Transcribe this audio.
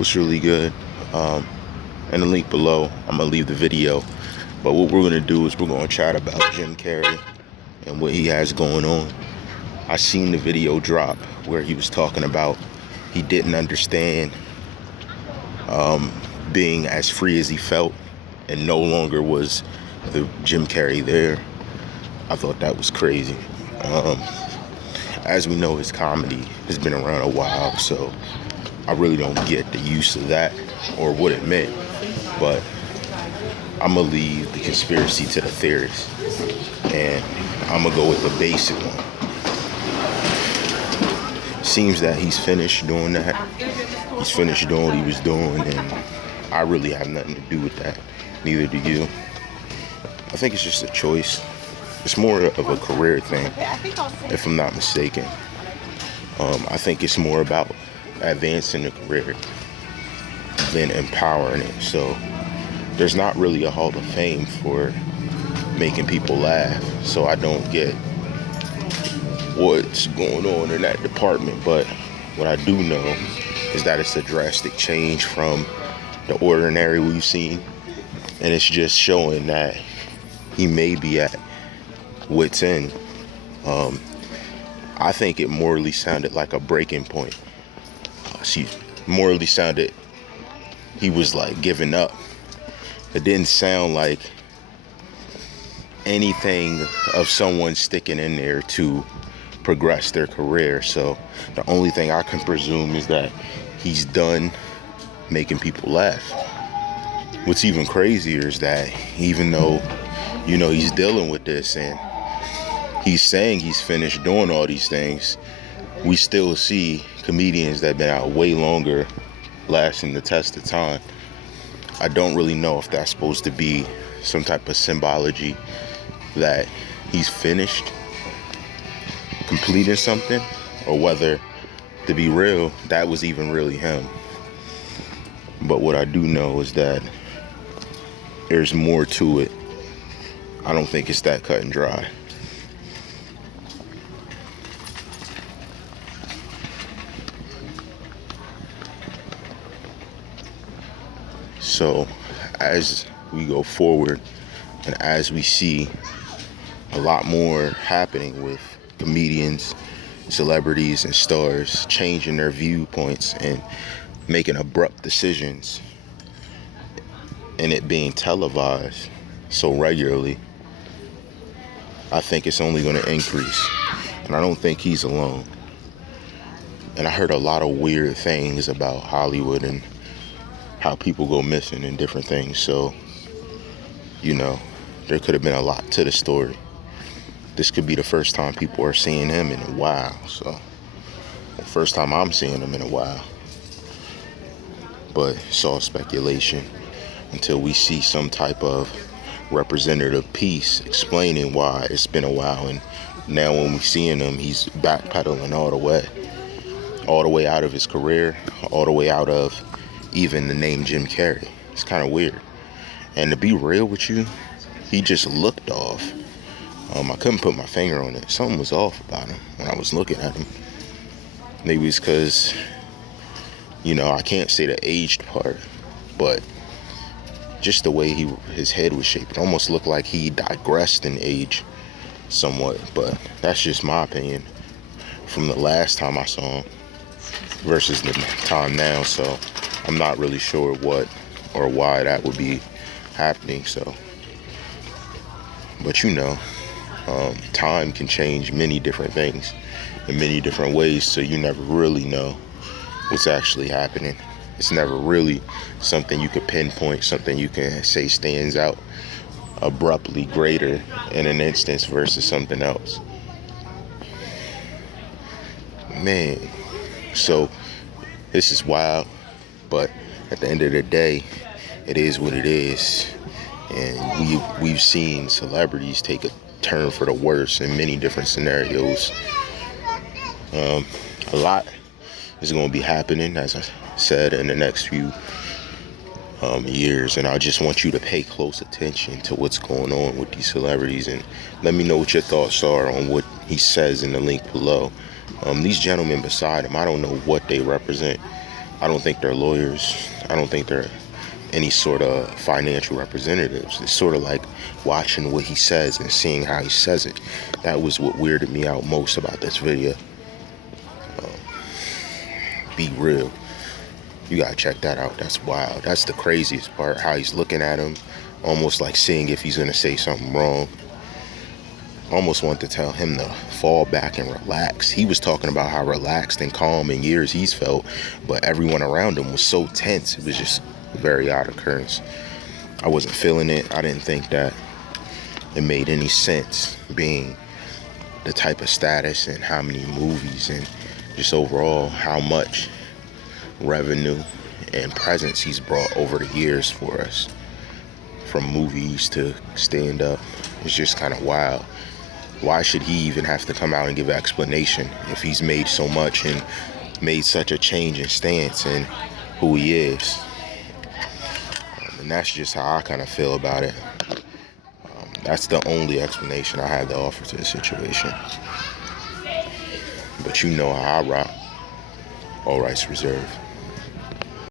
was really good. In the link below, I'm gonna leave the video. But what we're gonna do is we're gonna chat about Jim Carrey and what he has going on. I seen the video drop where he was talking about he didn't understand being as free as he felt, and no longer was the Jim Carrey there. I thought that was crazy. As we know, his comedy has been around a while, so I really don't get the use of that or what it meant. But I'm gonna leave the conspiracy to the theorists, and I'm gonna go with the basic one. Seems that he's finished doing that. He's finished doing what he was doing, and I really have nothing to do with that. Neither do you. I think it's just a choice. It's more of a career thing, if I'm not mistaken. I think it's more about advancing the career than empowering it. So there's not really a Hall of Fame for making people laugh. So I don't get what's going on in that department. But what I do know is that it's a drastic change from the ordinary we've seen. And it's just showing that he may be at wit's end. I think it morally sounded like a breaking point. Morally sounded he was like giving up. It didn't sound like anything of someone sticking in there to progress their career. So the only thing I can presume is that he's done making people laugh. What's even crazier is that even though, he's dealing with this and he's saying he's finished doing all these things, we still see comedians that have been out way longer lasting the test of time. I don't really know if that's supposed to be some type of symbology that he's finished completing something, or whether, to be real, that was even really him. But what I do know is that there's more to it. I don't think it's that cut and dry. So as we go forward and as we see a lot more happening with comedians, celebrities, and stars changing their viewpoints and making abrupt decisions, and it being televised so regularly, I think it's only going to increase. And I don't think he's alone. And I heard a lot of weird things about Hollywood and how people go missing and different things. So, there could have been a lot to the story. This could be the first time people are seeing him in a while. So, the first time I'm seeing him in a while. But it's all speculation until we see some type of representative piece explaining why it's been a while. And now when we're seeing him, he's backpedaling all the way out of his career, all the way out of even the name Jim Carrey. It's kind of weird. And to be real with you, he just looked off. I couldn't put my finger on it. Something was off about him when I was looking at him. Maybe it's because, I can't say the aged part, but just the way his head was shaped, it almost looked like he digressed in age somewhat. But that's just my opinion from the last time I saw him versus the time now. So I'm not really sure what or why that would be happening. So, but time can change many different things in many different ways. So you never really know what's actually happening. It's never really something you could pinpoint, something you can say stands out abruptly greater in an instance versus something else. Man, so this is wild, but at the end of the day, it is what it is. And we've seen celebrities take a turn for the worse in many different scenarios. A lot is going to be happening, as I said, in the next few years, and I just want you to pay close attention to what's going on with these celebrities, and let me know what your thoughts are on what he says in the link below. These gentlemen beside him, I don't know what they represent. I don't think they're lawyers. I don't think they're any sort of financial representatives. It's sort of like watching what he says and seeing how he says it. That was what weirded me out most about this video. Be real. You gotta check that out. That's wild. That's the craziest part. How he's looking at him, almost like seeing if he's gonna say something wrong. Almost want to tell him to fall back and relax. He was talking about how relaxed and calm in years he's felt, but everyone around him was so tense. It was just a very odd occurrence. I wasn't feeling it. I didn't think that it made any sense, being the type of status and how many movies and just overall how much revenue and presence he's brought over the years for us, from movies to stand up. It's just kind of wild. Why should he even have to come out and give an explanation if he's made so much and made such a change in stance and who he is? And that's just how I kind of feel about it. That's the only explanation I have to offer to the situation. But you know how I rock. All rights reserved.